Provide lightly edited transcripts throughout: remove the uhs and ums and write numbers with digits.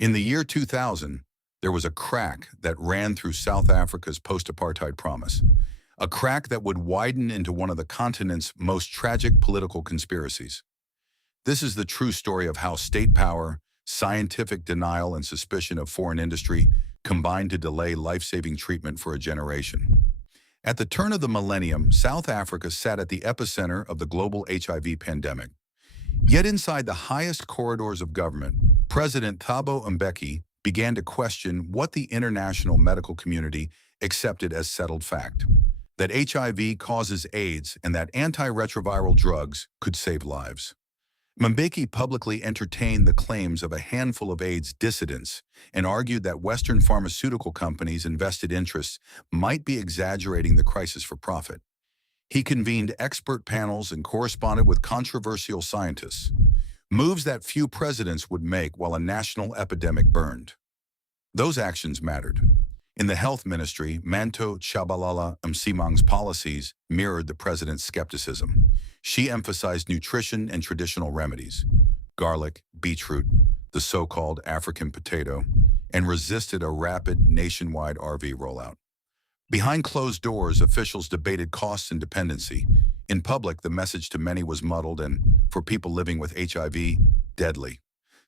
In the year 2000, there was a crack that ran through South Africa's post-apartheid promise, a crack that would widen into one of the continent's most tragic political conspiracies. This is the true story of how state power, scientific denial, and suspicion of foreign industry combined to delay life-saving treatment for a generation. At the turn of the millennium, South Africa sat at the epicenter of the global HIV pandemic. Yet inside the highest corridors of government, President Thabo Mbeki began to question what the international medical community accepted as settled fact: that HIV causes AIDS and that antiretroviral drugs could save lives. Mbeki publicly entertained the claims of a handful of AIDS dissidents and argued that Western pharmaceutical companies and vested interests might be exaggerating the crisis for profit. He convened expert panels and corresponded with controversial scientists, moves that few presidents would make while a national epidemic burned. Those actions mattered. In the health ministry, Manto Tshabalala Msimang's policies mirrored the president's skepticism. She emphasized nutrition and traditional remedies, garlic, beetroot, the so-called African potato, and resisted a rapid nationwide RV rollout. Behind closed doors, officials debated costs and dependency. In public, the message to many was muddled and, for people living with HIV, deadly.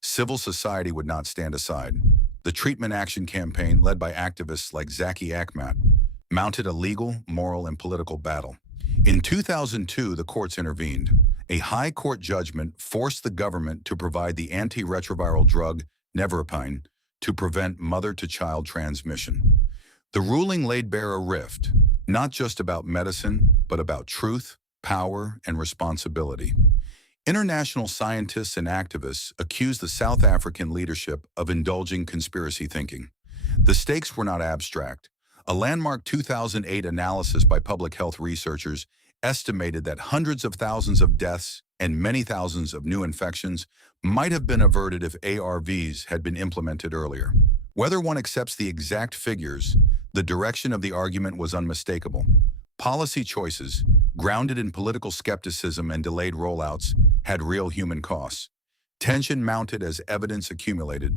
Civil society would not stand aside. The Treatment Action Campaign, led by activists like Zaki Akmat, mounted a legal, moral, and political battle. In 2002, the courts intervened. A high court judgment forced the government to provide the antiretroviral drug nevirapine to prevent mother-to-child transmission. The ruling laid bare a rift, not just about medicine, but about truth, power, and responsibility. International scientists and activists accused the South African leadership of indulging conspiracy thinking. The stakes were not abstract. A landmark 2008 analysis by public health researchers estimated that hundreds of thousands of deaths and many thousands of new infections might have been averted if ARVs had been implemented earlier. Whether one accepts the exact figures, the direction of the argument was unmistakable. Policy choices, grounded in political skepticism and delayed rollouts, had real human costs. Tension mounted as evidence accumulated.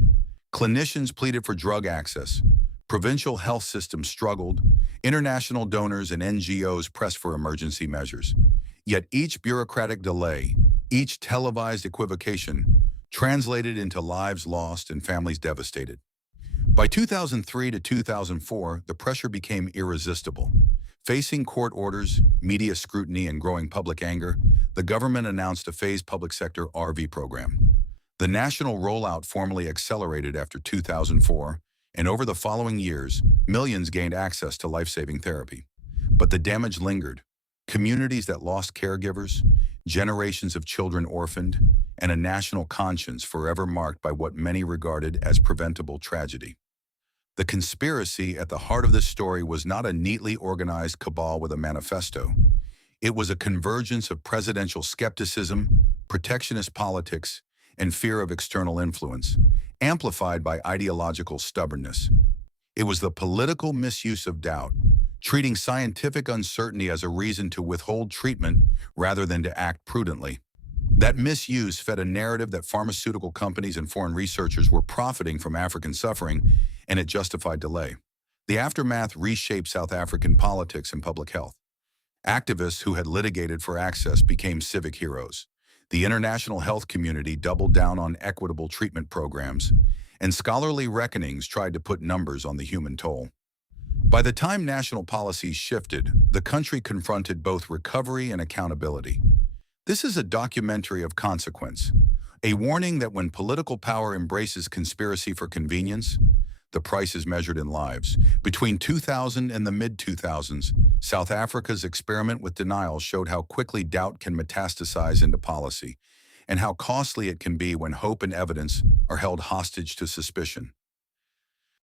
Clinicians pleaded for drug access. Provincial health systems struggled. International donors and NGOs pressed for emergency measures. Yet each bureaucratic delay, each televised equivocation, translated into lives lost and families devastated. By 2003 to 2004, the pressure became irresistible. Facing court orders, media scrutiny, and growing public anger, the government announced a phased public sector RV program. The national rollout formally accelerated after 2004, and over the following years, millions gained access to life-saving therapy. But the damage lingered. Communities that lost caregivers, generations of children orphaned, and a national conscience forever marked by what many regarded as preventable tragedy. The conspiracy at the heart of this story was not a neatly organized cabal with a manifesto. It was a convergence of presidential skepticism, protectionist politics, and fear of external influence, amplified by ideological stubbornness. It was the political misuse of doubt, treating scientific uncertainty as a reason to withhold treatment rather than to act prudently. That misuse fed a narrative that pharmaceutical companies and foreign researchers were profiting from African suffering, and it justified delay. The aftermath reshaped South African politics and public health. Activists who had litigated for access became civic heroes. The international health community doubled down on equitable treatment programs, and scholarly reckonings tried to put numbers on the human toll. By the time national policies shifted, the country confronted both recovery and accountability. This is a documentary of consequence, a warning that when political power embraces conspiracy for convenience, the price is measured in lives. Between 2000 and the mid-2000s, South Africa's experiment with denial showed how quickly doubt can metastasize into policy, and how costly it can be when hope and evidence are held hostage to suspicion.